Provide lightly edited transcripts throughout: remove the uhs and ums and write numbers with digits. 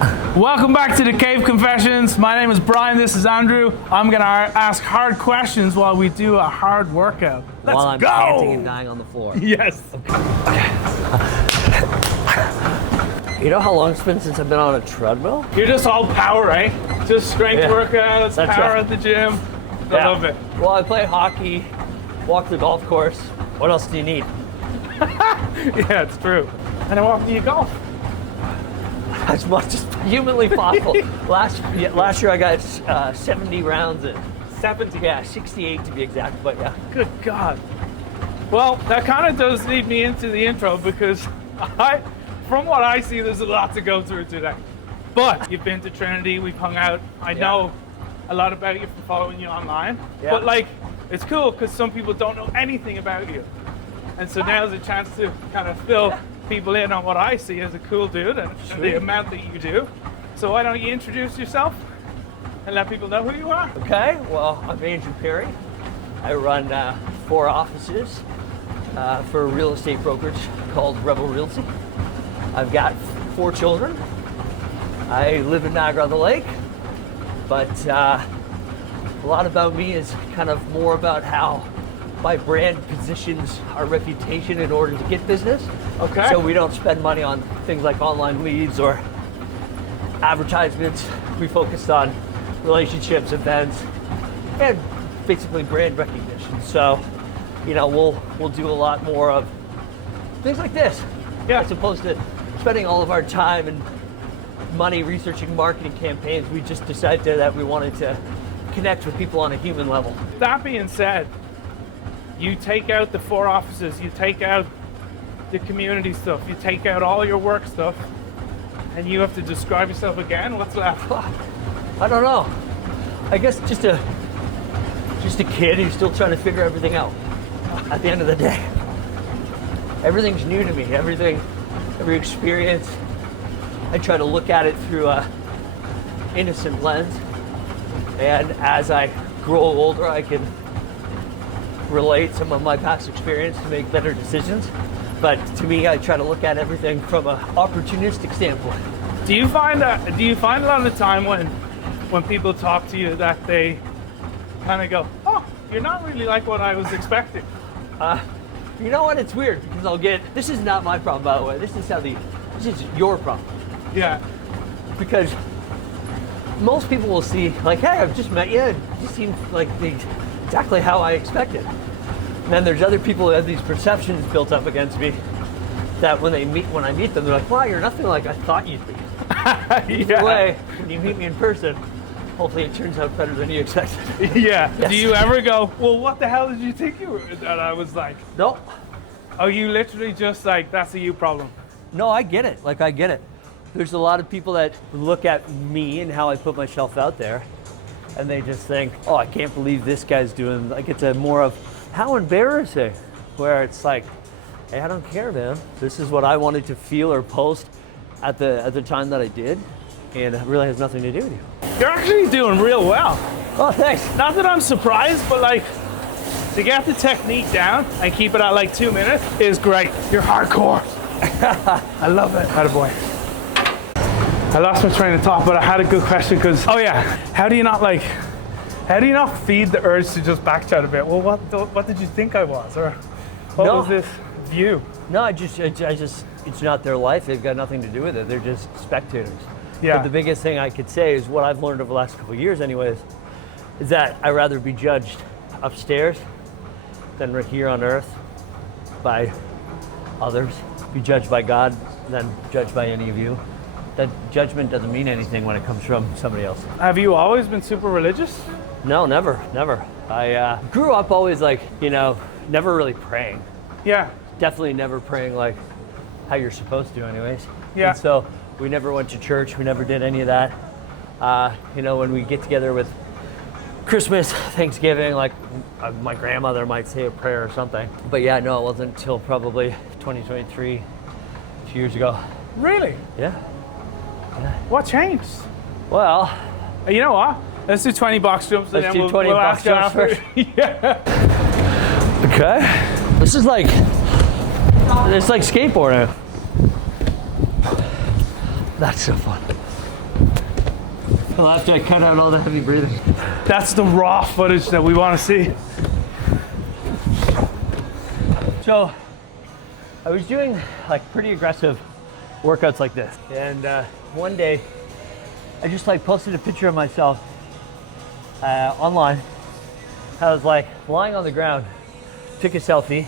Welcome back to the Cave Confessions. My name is Brian, this is Andrew. I'm gonna ask hard questions while we do a hard workout. Let's while I'm go! panting and dying on the floor. Yes. You know how long it's been since I've been on a treadmill? You're just all power, eh? Just strength workouts, That's power right. at the gym. I love it. Well, I play hockey, walk the golf course. What else do you need? Yeah, it's true. And how often do you golf? As much as humanly possible. Last year I got 70 rounds in. 70? Yeah, 68 to be exact, but yeah. Good God. Well, that kind of does lead me into the intro because from what I see, there's a lot to go through today. But you've been to Trinity, we've hung out. I know a lot about you from following you online. Yeah. But like, it's cool because some people don't know anything about you. And so now's a chance to kind of fill people in on what I see as a cool dude and the amount that you do. So why don't you introduce yourself and let people know who you are? Okay, well, I'm Andrew Perrie. I run 4 offices for a real estate brokerage called Rebel Realty. I've got 4 children. I live in Niagara-on-the-Lake, but a lot about me is kind of more about how my brand positions our reputation in order to get business. Okay. So we don't spend money on things like online leads or advertisements. We focus on relationships, events, and basically brand recognition. So, you know, we'll do a lot more of things like this. Yeah. As opposed to spending all of our time and money researching marketing campaigns, we just decided that we wanted to connect with people on a human level. That being said, you take out the 4 offices, you take out the community stuff, you take out all your work stuff, and you have to describe yourself again. What's left? I don't know. I guess just a kid who's still trying to figure everything out. At the end of the day, everything's new to me. Every experience, I try to look at it through a innocent lens. And as I grow older, I can relate some of my past experience to make better decisions. But to me, I try to look at everything from an opportunistic standpoint. Do you find a lot of the time when people talk to you that they kind of go, oh, you're not really like what I was expecting? You know what? It's weird because this is not my problem, by the way. This is your problem. Yeah. Because most people will see, like, hey, I've just met you. You seem like exactly how I expected. And then there's other people who have these perceptions built up against me that when I meet them, they're like, wow, you're nothing like I thought you'd be. Either way, when you meet me in person, hopefully it turns out better than you expected. Yeah. Yes. Do you ever go, well, what the hell did you think that I was like? No. Oh, you literally just like, that's a you problem. No, I get it. Like, I get it. There's a lot of people that look at me and how I put myself out there, and they just think, oh, I can't believe this guy's doing, like, it's a more of, how embarrassing, where it's like, hey, I don't care, man. This is what I wanted to feel or post at the time that I did, and it really has nothing to do with you. You're actually doing real well. Oh, thanks. Not that I'm surprised, but like, to get the technique down and keep it at like 2 minutes is great. You're hardcore. I love it. Attaboy. I lost my train of thought, but I had a good question because, oh yeah, how do you not feed the urge to just backchat a bit? Well, what did you think I was? Or what was this view? No, I just, it's not their life. They've got nothing to do with it. They're just spectators. Yeah. But the biggest thing I could say is what I've learned over the last couple of years anyways, is that I'd rather be judged upstairs than right here on earth by others. Be judged by God than judged by any of you. That judgment doesn't mean anything when it comes from somebody else. Have you always been super religious? No, never. I grew up always like, never really praying. Yeah. Definitely never praying like how you're supposed to anyways. Yeah. And so we never went to church. We never did any of that. When we get together with Christmas, Thanksgiving, like my grandmother might say a prayer or something. But yeah, no, it wasn't until probably 2023, 2 years ago. Really? Yeah. What changed? Well, you know what? Let's do 20 box jumps. Let's do 20 box jumps first. Yeah. Okay. This is like, it's like skateboarding. That's so fun. I'll have to cut out all the heavy breathing. That's the raw footage that we want to see. So I was doing like pretty aggressive workouts like this, and one day I just like posted a picture of myself online. I was like lying on the ground, took a selfie.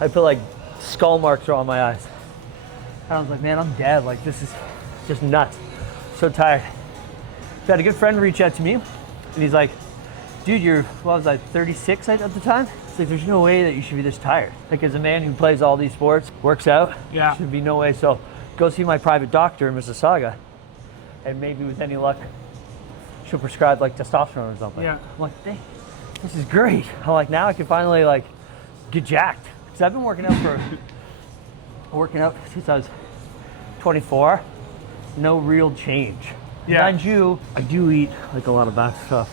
I put like skull marks on my eyes. And I was like, man, I'm dead. Like, this is just nuts. So tired. So I had a good friend reach out to me, and he's like, dude, you're, what was I, 36 at the time? It's like, there's no way that you should be this tired. Like, as a man who plays all these sports, works out, Yeah. should be no way. So go see my private doctor in Mississauga, and maybe with any luck, she'll prescribe like testosterone or something. Yeah. I'm like, dang, this is great. I'm like, now I can finally like get jacked. Because I've been working out since I was 24. No real change. Yeah. Mind you, I do eat like a lot of bad stuff.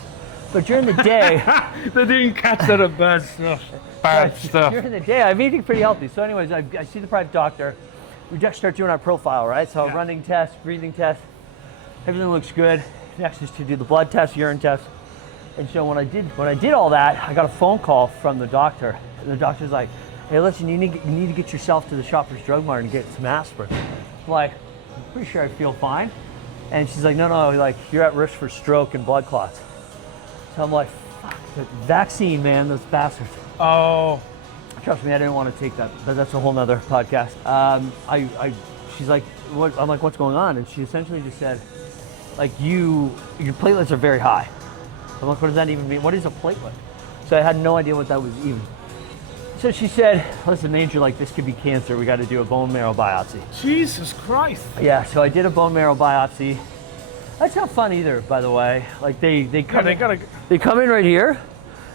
But during the day, They didn't catch that of bad stuff. Bad stuff. during the day, I'm eating pretty healthy. So anyways, I see the private doctor. We just start doing our profile, right? So Yeah. running test, breathing test, everything looks good. Next is to do the blood test, urine test. And so when I did all that, I got a phone call from the doctor. And the doctor's like, hey, listen, you need to get yourself to the Shoppers Drug Mart and get some aspirin. I'm like, I'm pretty sure I feel fine. And she's like, no, like you're at risk for stroke and blood clots. So I'm like, fuck, the vaccine, man, those bastards. Oh. Trust me, I didn't want to take that, but that's a whole nother podcast. She's like, what? I'm like, what's going on? And she essentially just said, like, your platelets are very high. I'm like, what does that even mean? What is a platelet? So I had no idea what that was even. So she said, listen, Andrew, like, this could be cancer. We got to do a bone marrow biopsy. Jesus Christ. Yeah, so I did a bone marrow biopsy. That's not fun either, by the way. Like, they come in right here,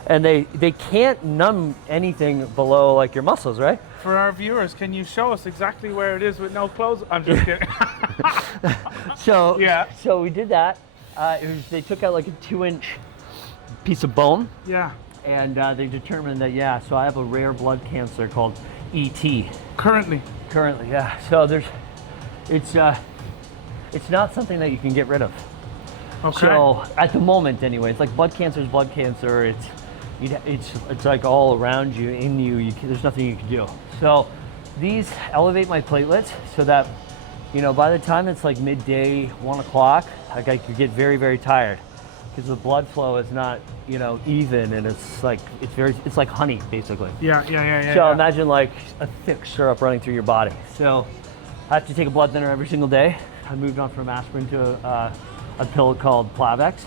and they can't numb anything below like your muscles, right? For our viewers, can you show us exactly where it is with no clothes? I'm just kidding. So Yeah. So we did that. They took out like a 2-inch piece of bone, Yeah. and they determined that so I have a rare blood cancer called ET Currently. currently. Yeah. So it's not something that you can get rid of. Okay. So at the moment, anyway, it's like blood cancer is blood cancer. It's like all around you, in you. There's nothing you can do. So these elevate my platelets so that, by the time it's like midday, 1 o'clock, like I could get very, very tired because the blood flow is not, even, and it's like honey, basically. Yeah. So imagine like a thick syrup running through your body. So I have to take a blood thinner every single day. I moved on from aspirin to a pill called Plavix.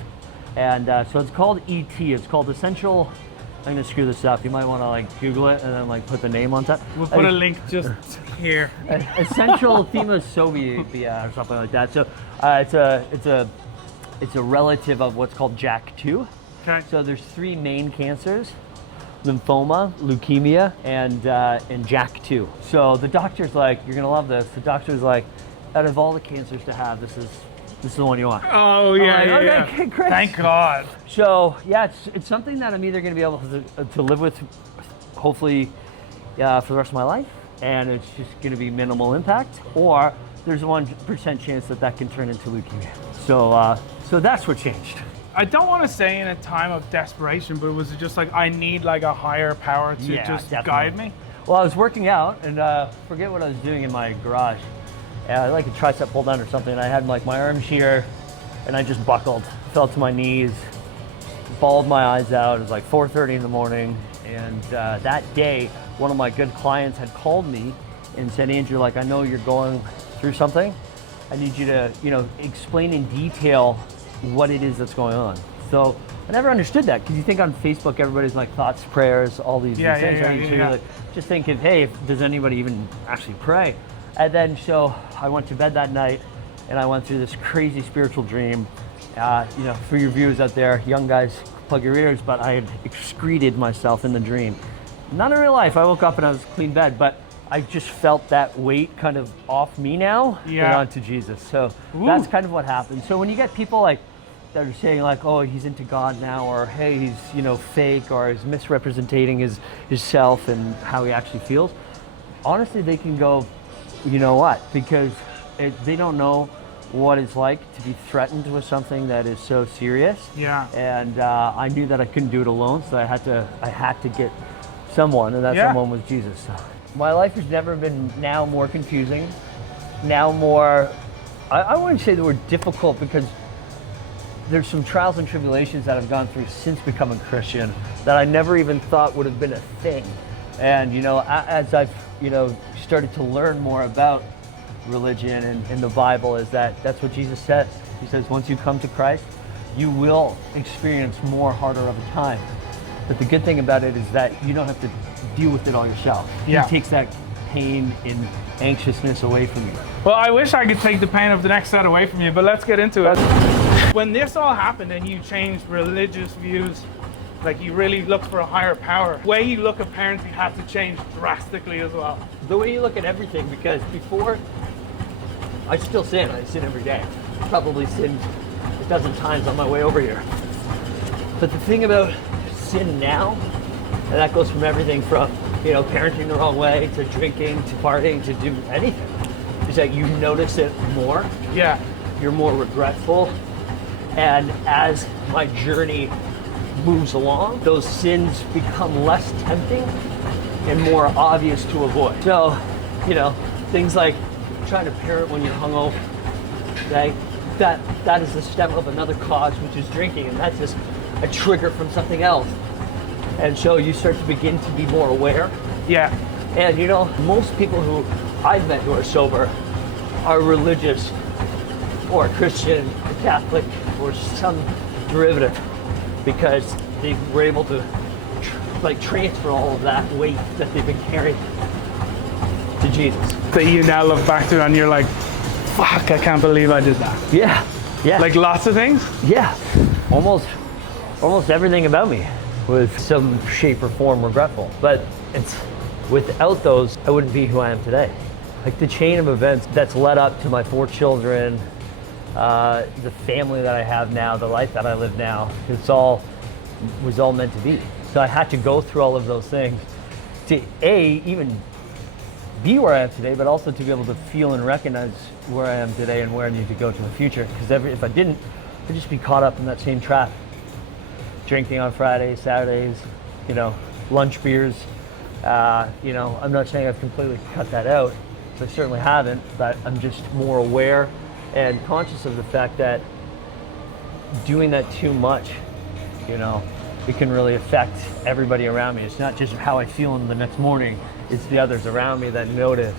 And so it's called ET. It's called Essential. I'm gonna screw this up. You might want to like Google it and then like put the name on top. We'll put a link just here. Essential Thymosophobia or something like that. So it's a relative of what's called JAK2. Okay. So there's 3 main cancers: lymphoma, leukemia, and JAK2. So the doctor's like, you're gonna love this. The doctor's like, out of all the cancers to have, this is the one you want. Oh yeah, like, yeah. okay, great. Thank God. So yeah, it's something that I'm either going to be able to live with, hopefully, for the rest of my life, and it's just going to be minimal impact, or there's a 1% chance that can turn into leukemia. So that's what changed. I don't want to say in a time of desperation, but was it just like I need like a higher power to just definitely. guide me? Well, I was working out, and forget what I was doing in my garage. Like a tricep pull down or something, and I had like my arms here, and I just buckled, fell to my knees, bawled my eyes out. It was like 4:30 in the morning, and that day, one of my good clients had called me and said, Andrew, like, I know you're going through something. I need you to, explain in detail what it is that's going on. So I never understood that, because you think on Facebook everybody's like thoughts, prayers, all these things. Right? You're like, just thinking, hey, does anybody even actually pray? And then so I went to bed that night, and I went through this crazy spiritual dream. For your viewers out there, young guys, plug your ears, but I had excreted myself in the dream. Not in real life. I woke up and I was clean bed, but I just felt that weight kind of off me now and onto Jesus. So that's kind of what happened. So when you get people like that are saying like, oh, he's into God now, or hey, he's fake, or he's misrepresenting his self and how he actually feels, honestly, they can go, you know what? Because they don't know what it's like to be threatened with something that is so serious. Yeah. And I knew that I couldn't do it alone, so I had to get someone, and that someone was Jesus. So my life has never been now more confusing, now more, I wouldn't say the word difficult, because there's some trials and tribulations that I've gone through since becoming Christian that I never even thought would have been a thing. And as I've started to learn more about religion and the Bible, is that's what Jesus says. He says once you come to Christ, you will experience more harder of a time. But the good thing about it is that you don't have to deal with it all yourself. Yeah. He takes that pain and anxiousness away from you. Well, I wish I could take the pain of the next set away from you, but let's get into it. When this all happened and you changed religious views, like you really looked for a higher power, the way you look at parenting had to change drastically as well. The way you look at everything, because before, I still sin. I sin every day. Probably sinned a dozen times on my way over here. But the thing about sin now, and that goes from everything from parenting the wrong way to drinking to partying to do anything, is that you notice it more. Yeah. You're more regretful. And as my journey moves along, those sins become less tempting and more obvious to avoid. So, things like trying to parent when you're hungover, okay? That is the stem of another cause, which is drinking, and that's just a trigger from something else. And so you start to begin to be more aware. Yeah. And most people who I've met who are sober are religious or Christian or Catholic or some derivative, because they were able to transfer all of that weight that they've been carrying to Jesus. That you now look back to and you're like, fuck, I can't believe I did that. Yeah. Like lots of things? Yeah. Almost everything about me was some shape or form regretful. But without those, I wouldn't be who I am today. Like the chain of events that's led up to my 4 children, the family that I have now, the life that I live now, was all meant to be. So I had to go through all of those things to even be where I am today, but also to be able to feel and recognize where I am today and where I need to go to the future. Because if I didn't, I'd just be caught up in that same trap. Drinking on Fridays, Saturdays, lunch beers. I'm not saying I've completely cut that out. I certainly haven't, but I'm just more aware and conscious of the fact that doing that too much, it can really affect everybody around me. It's not just how I feel in the next morning, it's the others around me that notice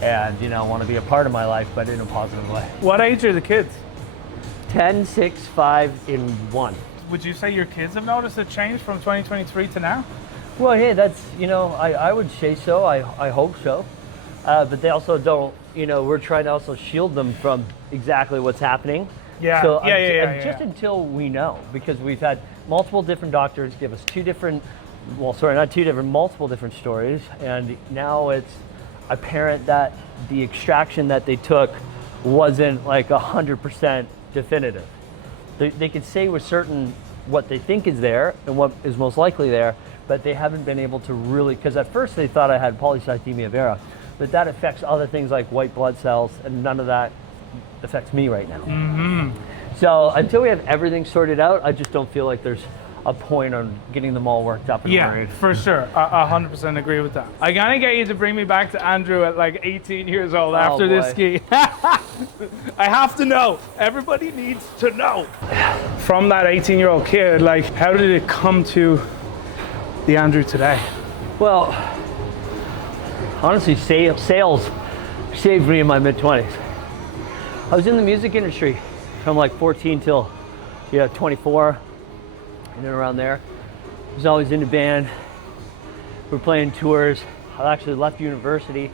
and, want to be a part of my life, but in a positive way. What age are the kids? 10, 6, 5, and 1. Would you say your kids have noticed a change from 2023 to now? Well, yeah, that's, I would say so. I hope so. But they also don't, we're trying to also shield them from exactly what's happening. Yeah. So Yeah. until we know, because we've had multiple different doctors give us multiple different stories. And now it's apparent that the extraction that they took wasn't like 100% definitive. They can say with certain what they think is there and what is most likely there, but they haven't been able to really, because at first they thought I had polycythemia vera, but that affects other things like white blood cells, and none of that affects me right now. Mm-hmm. So until we have everything sorted out, I just don't feel like there's a point on getting them all worked up and worried. Yeah, for sure. I 100% agree with that. I gotta get you to bring me back to Andrew at like 18 years old after this ski. I have to know. Everybody needs to know. From that 18-year-old kid, like, how did it come to the Andrew today? Well, honestly, sales saved me in my mid-20s. I was in the music industry from like 14 till 24, and then around there. I was always in the band. We were playing tours. I actually left university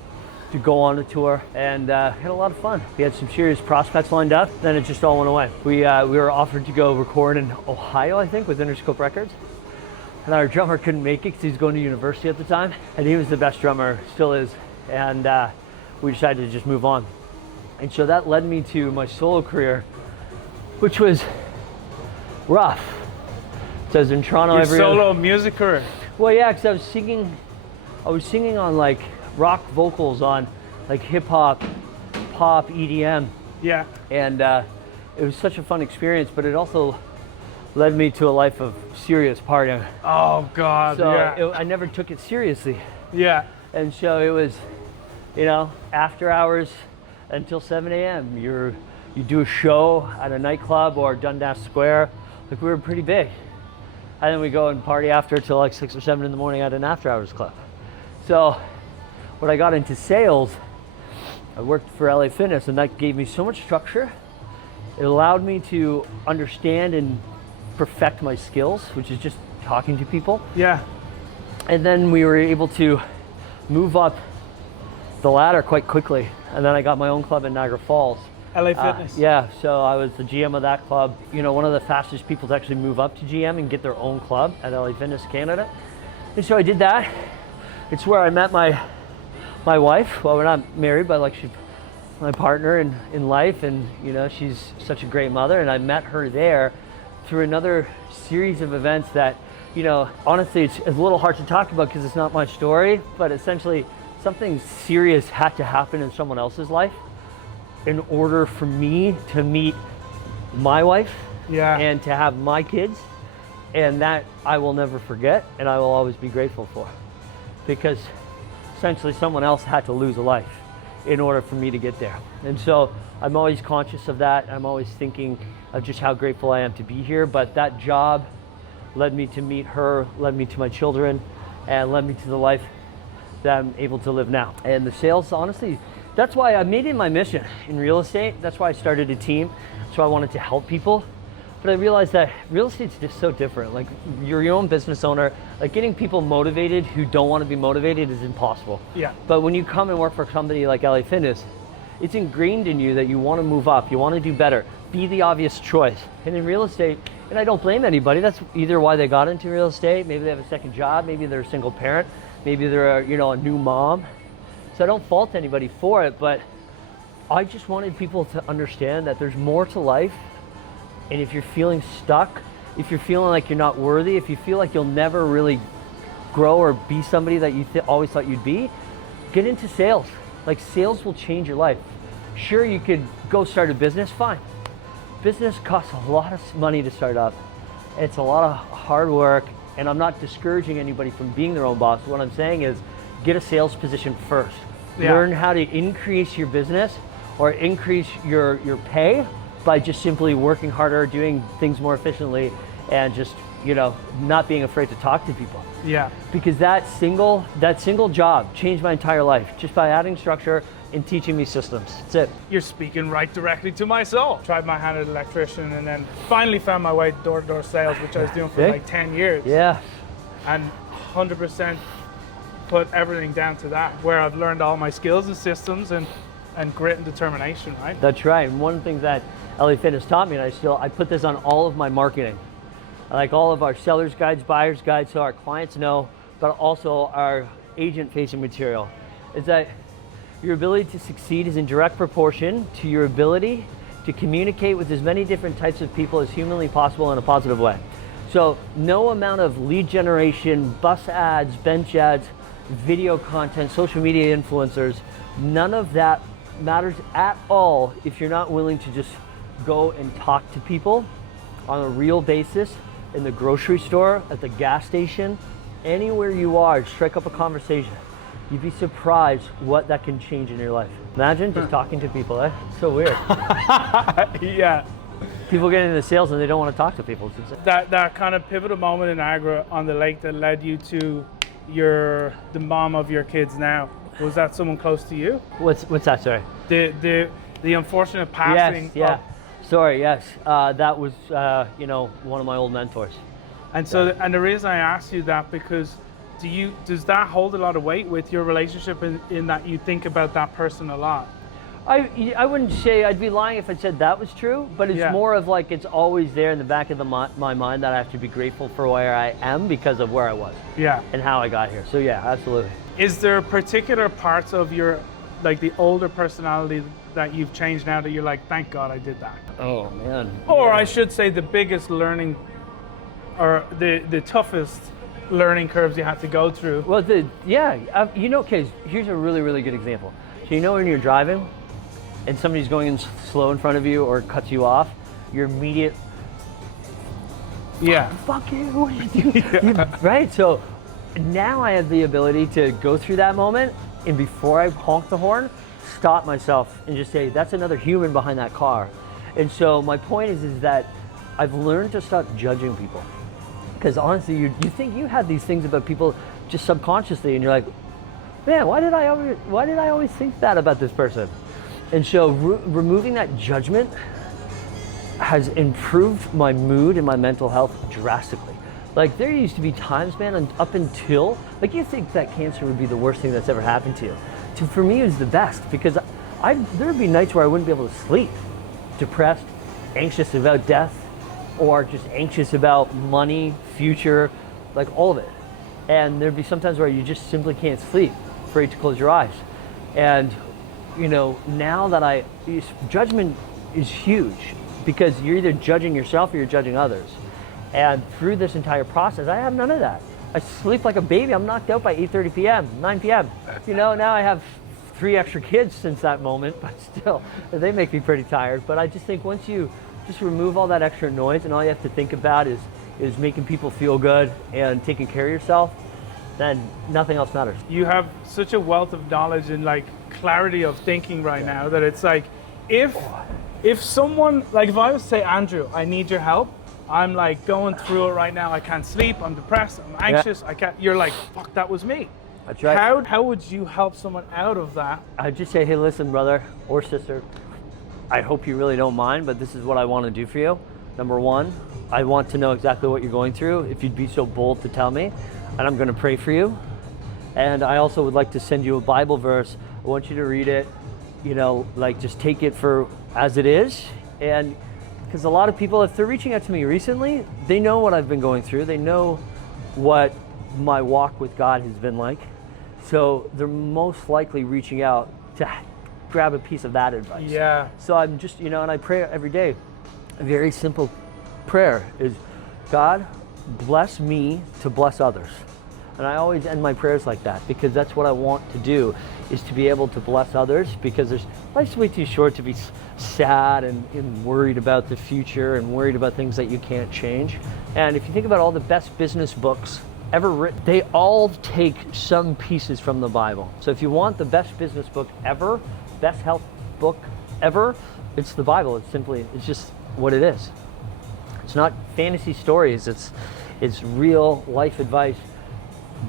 to go on a tour, and had a lot of fun. We had some serious prospects lined up, then it just all went away. We were offered to go record in Ohio, I think, with Interscope Records. And our drummer couldn't make it because he was going to university at the time. And he was the best drummer, still is. And we decided to just move on. And so that led me to my solo career, which was rough. So I was in Toronto Your every solo other... music career? Well, yeah, because I was singing on like rock vocals on like hip hop, pop, EDM. Yeah. And it was such a fun experience, but it also led me to a life of serious partying. Oh God. So Yeah. I never took it seriously. Yeah. And so it was, after hours until 7 a.m. You do a show at a nightclub or Dundas Square. Like, we were pretty big. And then we go and party after till like 6 or 7 in the morning at an after hours club. So when I got into sales, I worked for LA Fitness, and that gave me so much structure. It allowed me to understand and perfect my skills, which is just talking to people. Yeah. And then we were able to move up the ladder quite quickly. And then I got my own club in Niagara Falls. LA Fitness. Yeah, so I was the GM of that club. One of the fastest people to actually move up to GM and get their own club at LA Fitness Canada. And so I did that. It's where I met my wife. Well, we're not married, but like, she's my partner in life, and she's such a great mother. And I met her there through another series of events that, honestly, it's a little hard to talk about because it's not my story, but essentially something serious had to happen in someone else's life in order for me to meet my wife. Yeah. And to have my kids. And that I will never forget, and I will always be grateful for, because essentially someone else had to lose a life in order for me to get there. And so I'm always conscious of that. I'm always thinking of just how grateful I am to be here. But that job led me to meet her, led me to my children, and led me to the life that I'm able to live now. And the sales, honestly, that's why I made it my mission in real estate. That's why I started a team. So I wanted to help people. But I realized that real estate's just so different. Like, you're your own business owner. Like, getting people motivated who don't want to be motivated is impossible. Yeah. But when you come and work for somebody like LA Fitness, it's ingrained in you that you want to move up, you want to do better, be the obvious choice. And in real estate, and I don't blame anybody, that's either why they got into real estate, maybe they have a second job, maybe they're a single parent, maybe they're a new mom. So I don't fault anybody for it, but I just wanted people to understand that there's more to life. And if you're feeling stuck, if you're feeling like you're not worthy, if you feel like you'll never really grow or be somebody that you always thought you'd be, get into sales. Like, sales will change your life. Sure, you could go start a business, fine. Business costs a lot of money to start up. It's a lot of hard work, and I'm not discouraging anybody from being their own boss. What I'm saying is, get a sales position first. Yeah. Learn how to increase your business or increase your pay by just simply working harder, doing things more efficiently, and just not being afraid to talk to people. Yeah. Because that single job changed my entire life, just by adding structure and teaching me systems. That's it. You're speaking right directly to my soul. Tried my hand at electrician, and then finally found my way to door-to-door sales, which I was doing for like 10 years. Yeah. And 100% put everything down to that, where I've learned all my skills and systems and grit and determination, right? That's right. And one thing that LA Fitness taught me, and I put this on all of my marketing, like all of our sellers guides, buyers guides, so our clients know, but also our agent facing material, is that your ability to succeed is in direct proportion to your ability to communicate with as many different types of people as humanly possible in a positive way. So no amount of lead generation, bus ads, bench ads, video content, social media influencers, none of that matters at all if you're not willing to just go and talk to people on a real basis, in the grocery store, at the gas station, anywhere you are, strike up a conversation. You'd be surprised what that can change in your life. Imagine just talking to people, eh? It's so weird. Yeah. People get into sales and they don't want to talk to people. That kind of pivotal moment in Niagara on the lake that led you to the mom of your kids now, was that someone close to you? What's that, sorry? The unfortunate passing. Yes, yeah. Sorry, yes. That was, one of my old mentors. And so, and the reason I asked you that, because does that hold a lot of weight with your relationship in that you think about that person a lot? I wouldn't say, I'd be lying if I said that was true, but it's more of like, it's always there in the back of my mind that I have to be grateful for where I am because of where I was. Yeah. And how I got here. So yeah, absolutely. Is there particular parts of your, like the older personality that you've changed now that you're like, thank God I did that? Oh man. Or I should say the biggest learning, or the toughest learning curves you had to go through? Well, okay, here's a really, really good example. So when you're driving, and somebody's going in slow in front of you or cuts you off, your immediate, Yeah. fuck you, what are you doing? Right? So now I have the ability to go through that moment, and before I honk the horn, stop myself and just say, that's another human behind that car. And so my point is that I've learned to stop judging people. Because honestly, you think you have these things about people just subconsciously, and you're like, man, why did I always think that about this person? And so removing that judgment has improved my mood and my mental health drastically. Like, there used to be times, man, and up until, like, you think that cancer would be the worst thing that's ever happened to you. For me, it was the best, because there would be nights where I wouldn't be able to sleep. Depressed, anxious about death, or just anxious about money, future, like all of it. And there'd be sometimes where you just simply can't sleep, afraid to close your eyes. And, you know, now that judgment is huge, because you're either judging yourself or you're judging others. And through this entire process, I have none of that. I sleep like a baby. I'm knocked out by 8:30 p.m., 9 p.m. You know, now I have 3 extra kids since that moment, but still, they make me pretty tired. But I just think once you just remove all that extra noise, and all you have to think about is making people feel good and taking care of yourself, then nothing else matters. You have such a wealth of knowledge and like clarity of thinking right now that it's like, if someone, like if I was to say, Andrew, I need your help, I'm like going through it right now, I can't sleep, I'm depressed, I'm anxious, I can't, you're like, fuck, that was me. That's right. How would you help someone out of that? I'd just say, hey, listen, brother or sister, I hope you really don't mind, but this is what I want to do for you. Number one, I want to know exactly what you're going through, if you'd be so bold to tell me, and I'm going to pray for you. And I also would like to send you a Bible verse. I want you to read it, you know, like just take it for as it is. And because a lot of people, if they're reaching out to me recently, they know what I've been going through. They know what my walk with God has been like. So they're most likely reaching out to grab a piece of that advice. Yeah. So I'm just, you know, and I pray every day. A very simple prayer is, God, bless me to bless others. And I always end my prayers like that, because that's what I want to do, is to be able to bless others, because life's way too short to be sad and worried about the future and worried about things that you can't change. And if you think about all the best business books ever written, they all take some pieces from the Bible. So if you want the best business book ever, best health book ever, it's the Bible. It's just what it is. It's not fantasy stories, it's real life advice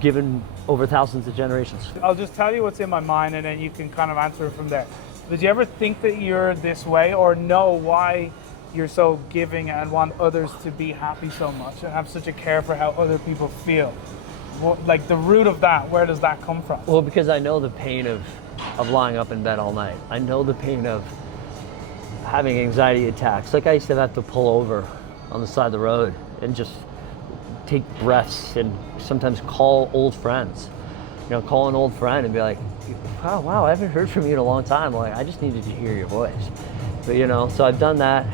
given over thousands of generations. I'll just tell you what's in my mind, and then you can kind of answer it from there. Did you ever think that you're this way, or know why you're so giving and want others to be happy so much and have such a care for how other people feel? Like the root of that, where does that come from? Well, because I know the pain of lying up in bed all night. I know the pain of having anxiety attacks. Like I used to have to pull over on the side of the road and just take breaths and sometimes call old friends. You know, call an old friend and be like, oh wow, I haven't heard from you in a long time. Like, I just needed to hear your voice. But you know, so I've done that,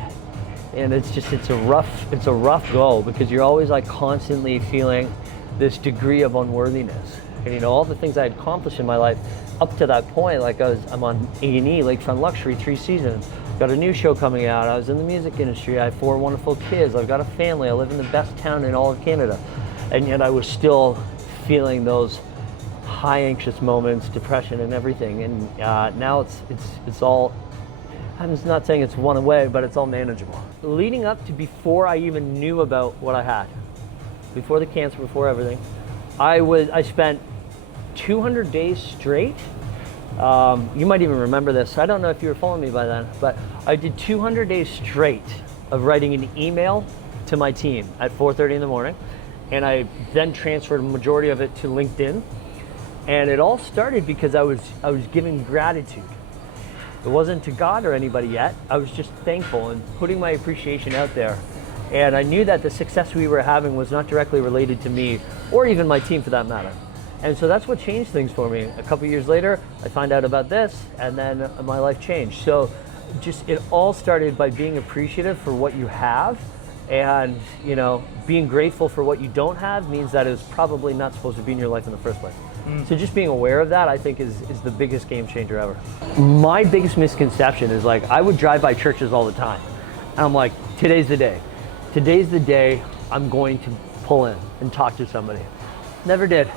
and it's a rough go, because you're always like constantly feeling this degree of unworthiness. And you know, all the things I had accomplished in my life up to that point, like I'm on A&E, Lakefront Luxury, 3 seasons. Got a new show coming out. I was in the music industry. I have 4 wonderful kids. I've got a family. I live in the best town in all of Canada. And yet I was still feeling those high anxious moments, depression and everything. And now it's all, I'm just not saying it's one away, but it's all manageable. Leading up to before I even knew about what I had, before the cancer, before everything, I spent 200 days straight. You might even remember this. I don't know if you were following me by then, but I did 200 days straight of writing an email to my team at 4:30 in the morning, and I then transferred a majority of it to LinkedIn. And it all started because I was giving gratitude. It wasn't to God or anybody yet. I was just thankful and putting my appreciation out there. And I knew that the success we were having was not directly related to me, or even my team for that matter. And so that's what changed things for me. A couple years later, I find out about this, and then my life changed. So just, it all started by being appreciative for what you have, and you know, being grateful for what you don't have means that it's probably not supposed to be in your life in the first place. So just being aware of that, I think, is the biggest game changer ever. My biggest misconception is like, I would drive by churches all the time. And I'm like, today's the day. Today's the day I'm going to pull in and talk to somebody. Never did.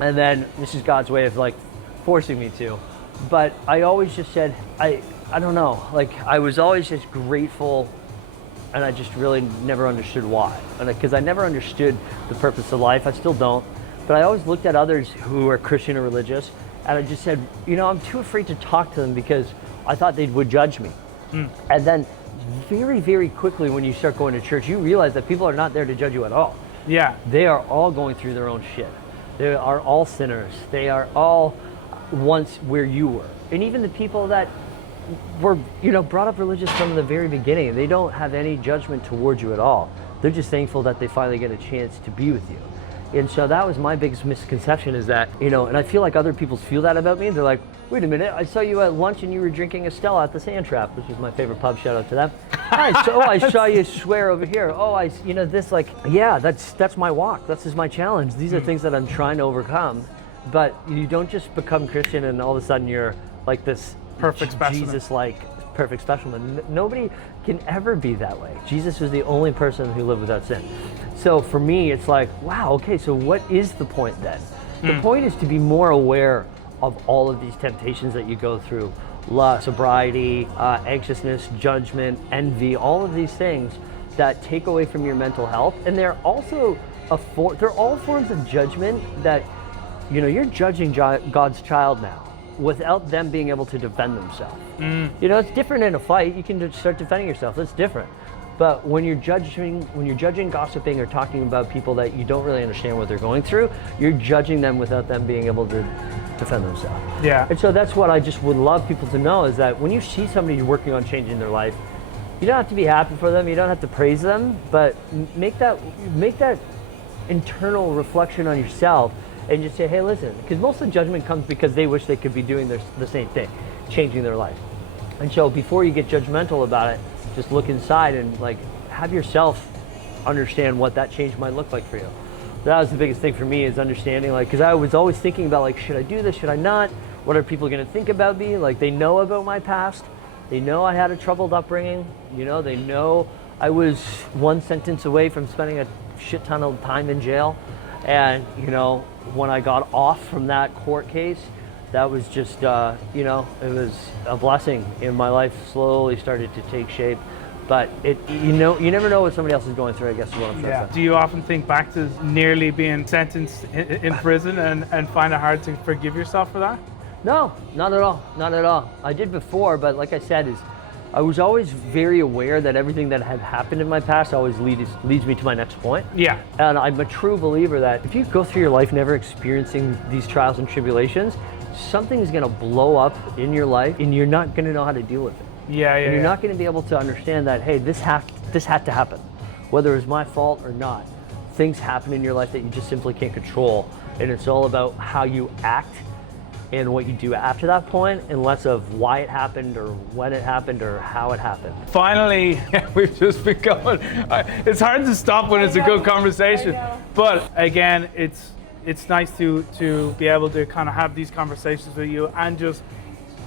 And then this is God's way of like forcing me to. But I always just said, I don't know, like I was always just grateful, and I just really never understood why. And because I never understood the purpose of life, I still don't. But I always looked at others who are Christian or religious, and I just said, you know, I'm too afraid to talk to them because I thought they would judge me. And then very, very quickly when you start going to church, you realize that people are not there to judge you at all. Yeah. They are all going through their own shit. They are all sinners. They are all once where you were. And even the people that were, you know, brought up religious from the very beginning, they don't have any judgment towards you at all. They're just thankful that they finally get a chance to be with you. And so that was my biggest misconception, is that, you know, and I feel like other people feel that about me. They're like, wait a minute, I saw you at lunch and you were drinking Estella at the Sand Trap, which is my favorite pub, shout out to them. I saw you swear over here. Oh, you know, this, like, yeah, that's my walk. That's just my challenge. These are things that I'm trying to overcome. But you don't just become Christian and all of a sudden you're like this Perfect specimen. Jesus-like perfect specimen. Nobody can ever be that way. Jesus was the only person who lived without sin. So for me, it's like, wow, okay, so what is the point then? The point is to be more aware of all of these temptations that you go through. Lust, sobriety, anxiousness, judgment, envy, all of these things that take away from your mental health. And they're also they're all forms of judgment that, you know, you're judging God's child now without them being able to defend themselves. You know, it's different in a fight. You can just start defending yourself. That's different. But when you're judging, gossiping, or talking about people that you don't really understand what they're going through, you're judging them without them being able to defend themselves. Yeah. And so that's what I just would love people to know, is that when you see somebody working on changing their life, you don't have to be happy for them. You don't have to praise them, but make that internal reflection on yourself and just say, hey, listen, because most of the judgment comes because they wish they could be doing the same thing, changing their life. And so before you get judgmental about it, just look inside and like have yourself understand what that change might look like for you. That was the biggest thing for me, is understanding, like, because I was always thinking about, like, should I do this, should I not? What are people going to think about me? Like, they know about my past. They know I had a troubled upbringing. You know, they know I was one sentence away from spending a shit ton of time in jail. And, you know, when I got off from that court case, that was just, you know, it was a blessing in my life. Slowly started to take shape. But you never know what somebody else is going through, I guess is what I'm trying to say. Do you often think back to nearly being sentenced in prison and find it hard to forgive yourself for that? No, not at all. Not at all. I did before, but like I said, I was always very aware that everything that had happened in my past always leads me to my next point. Yeah. And I'm a true believer that if you go through your life never experiencing these trials and tribulations, something is going to blow up in your life and you're not going to know how to deal with it. And you're not going to be able to understand that, hey, this had to happen. Whether it was my fault or not, things happen in your life that you just simply can't control. And it's all about how you act and what you do after that point, and less of why it happened or when it happened or how it happened. Finally, we've just been going. It's hard to stop when it's a good conversation. But again, it's nice to be able to kind of have these conversations with you and just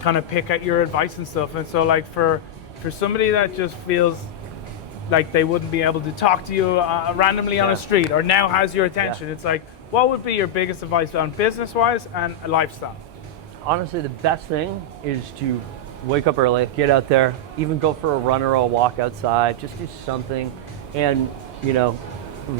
kind of pick at your advice and stuff. And so, like, for somebody that just feels like they wouldn't be able to talk to you randomly on a street, or now has your attention, it's like, what would be your biggest advice on business-wise and lifestyle? Honestly, the best thing is to wake up early, get out there, even go for a run or a walk outside, just do something, and, you know,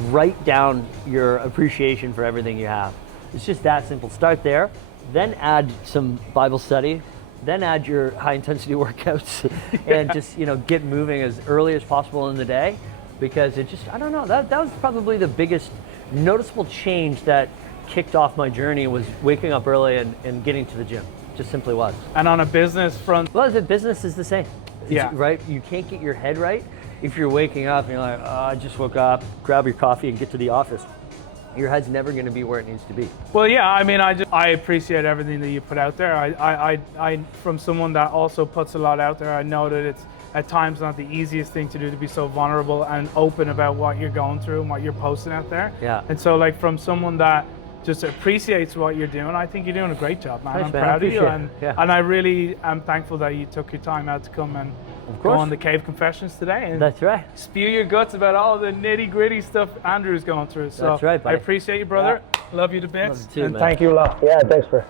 write down your appreciation for everything you have. It's just that simple. Start there, then add some Bible study, then add your high intensity workouts and just, you know, get moving as early as possible in the day, because it just, I don't know, that was probably the biggest noticeable change that kicked off my journey, was waking up early and getting to the gym. Just simply was. And on a business front? Well, the business is the same. Right? You can't get your head right if you're waking up and you're like, oh, I just woke up, grab your coffee and get to the office. Your head's never going to be where it needs to be. Well, yeah, I mean, I appreciate everything that you put out there. I from someone that also puts a lot out there, I know that it's at times not the easiest thing to do, to be so vulnerable and open about what you're going through and what you're posting out there. Yeah. And so, like, from someone that just appreciates what you're doing. I think you're doing a great job, man. Thanks, I'm man. I proud of you, appreciate it. and I really am thankful that you took your time out to come and go on the Cave Confessions today. And That's right. spew your guts about all the nitty gritty stuff Andrew's going through. So That's right, buddy. I appreciate you, brother. Love you to bits. Love you too, and man. thank you a lot. Yeah, thanks for